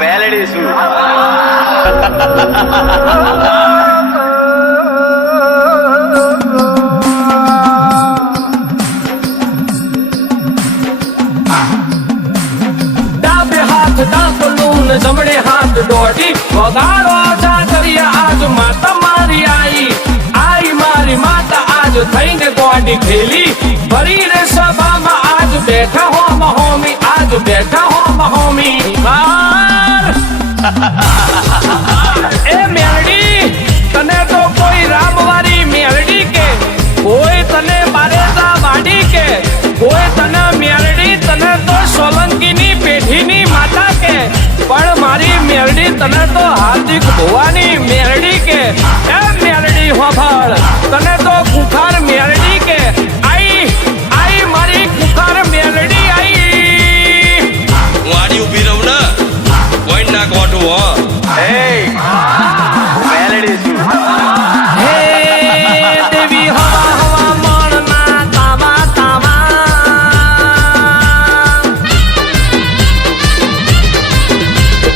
મેલડી છું ડાબે હાથ ડાકલું ને જમણે હાથ દોઢી વગાડો જાગરિયા આજ માતા મારી આઈ મારી માતા આજ થઈને ગોડી ખેલી ભરી રે સભામાં આજ બેઠા હો મહોમી આજ બેઠા હો મહોમી એ મેલડી તને તો કોઈ રામવારી મેલડી કે કોઈ તને બારેજા વાડી કે કોઈ તને મેલડી તને તો સોલંકીની પેઢીની માતા કે પણ મારી મેલડી તને તો હાર્દિક ભુવાની મેલડી કે એ મેલડી હોભળ તને તો કુખાર મેલડી કે આઈ મારી કુખાર મેલડી આઈ હું આડી ઊભી રહું ને કોઈ ના કોટું હો એ મેલડી છું હે દેવી હવા હવા મણના તાવા તાવા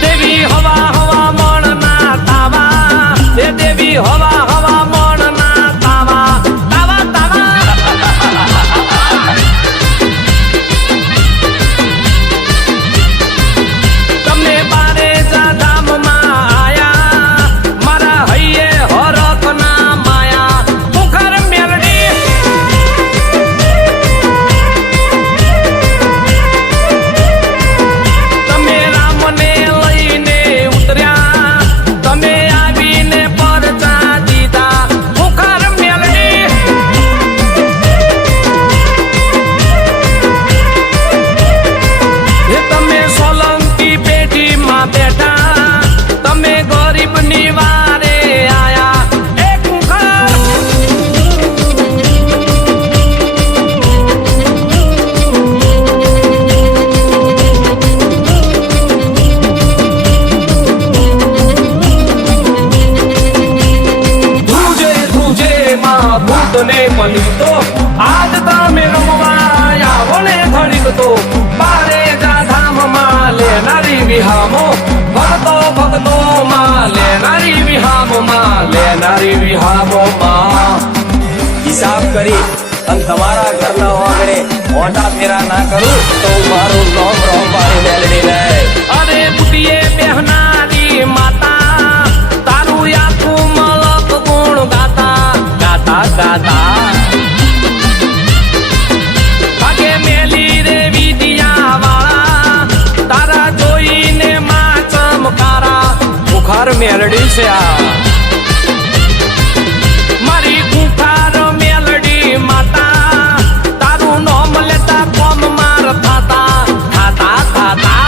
દેવી હવા હવા મણના તાવા હે દેવી હવા હવા મણના તાવા તાવા તાવા તમને બારે ધામમાં આયા મારા હૈયે હરખના માયા મુખર મેલડી તમે રામને લઈને ઉતર્યા તમે આવીને પરચા દીધા મુખર મેલડી હે તમે સોલંકી પેઢીમાં બેઠા તમે ગરીબની વારે આયા એક મુખર ધ્રુજે માં ભૂતને પલીતો આજ તમે રમવા આવને ઘડીકતો બારે ધામમાં લેનારી વિહામો ભક્તો માં લેનારી વિહામો માં હિસાબ કરી અને તમારા ઘરના આગળ મોટા ફેરા ના કરું તો મારું નામ રોમવાળી મેલડી નહીં. અરે બુટીએ બેહનારી માતા તારું આખું મલક ગુણ ગાતા ગાતા ગાતા ભાગે મેલી રે વિદ્યા વાળા તારા જોઈને માં ચમકારા મુખાર મેલડી છે આ મારી કુખાર મેલડી માતા તારું નામ લેતા કોમ માર થાતા થાતા થાતા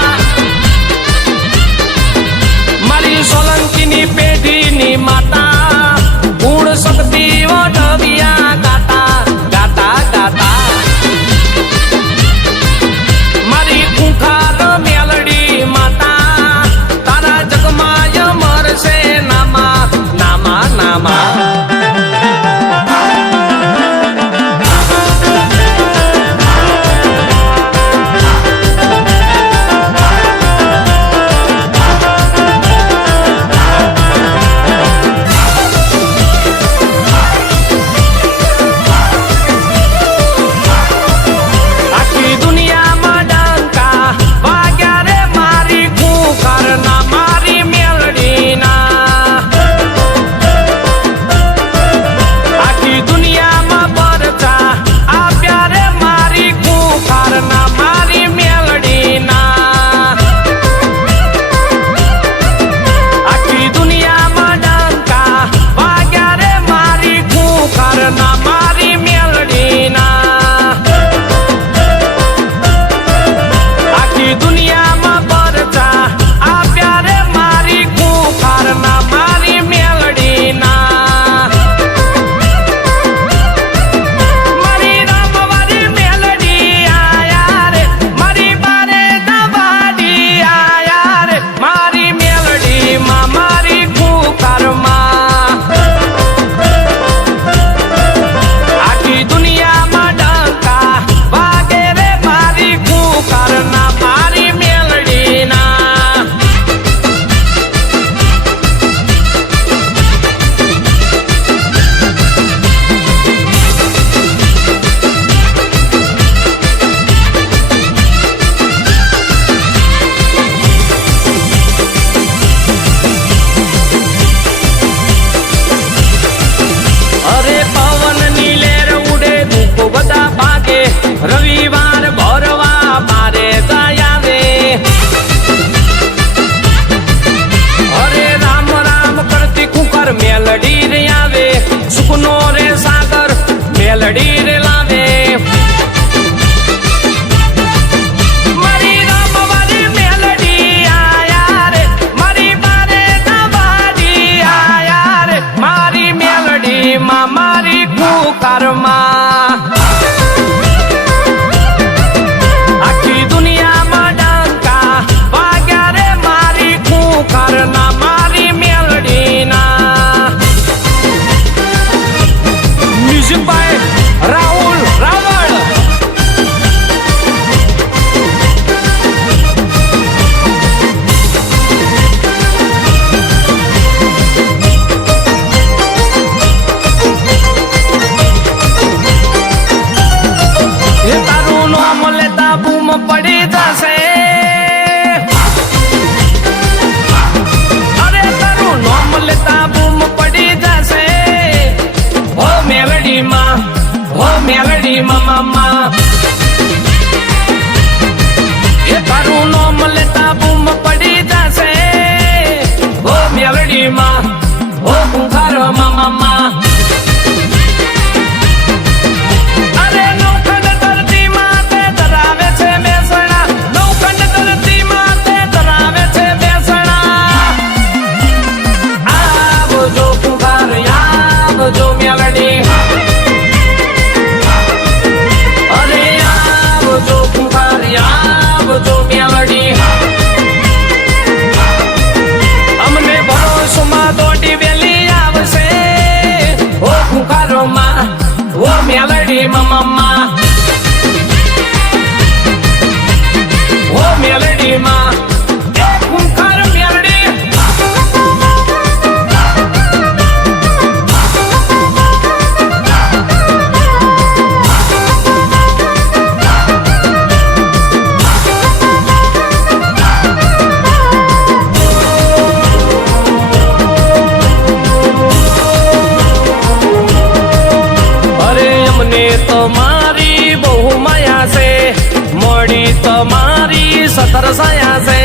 તમારી સતર સાયા છે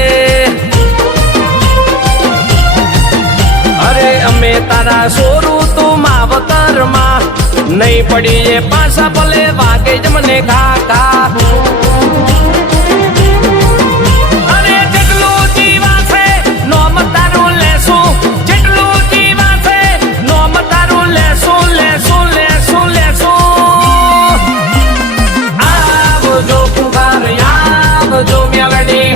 અરે અમે તારા સોરું તું માવતરમાં નહીં પડી એ પાછા ભલે વાગે જ મને કાકા અરે જેટલું જીવા છે નોમ તારું લેશું જેટલું જીવા છે નોમ તારું લેશું લેશું લેશું લેશું આવજો કુંભાર આવજો મેલડી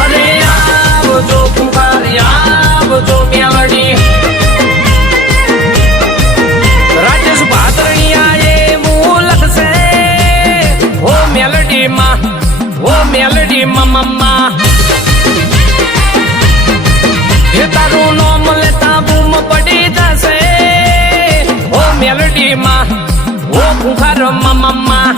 અરે આવજો કુંભાર આવજો મેલડી રાજેશ ભાદરણિયા એ મૂલક છે ઓ મેલડી માં મમ્મા એ તારું નામ લેતા બૂમ પડી જશે ઓ મેલડી માં ઓ કુંભાર મમ્મા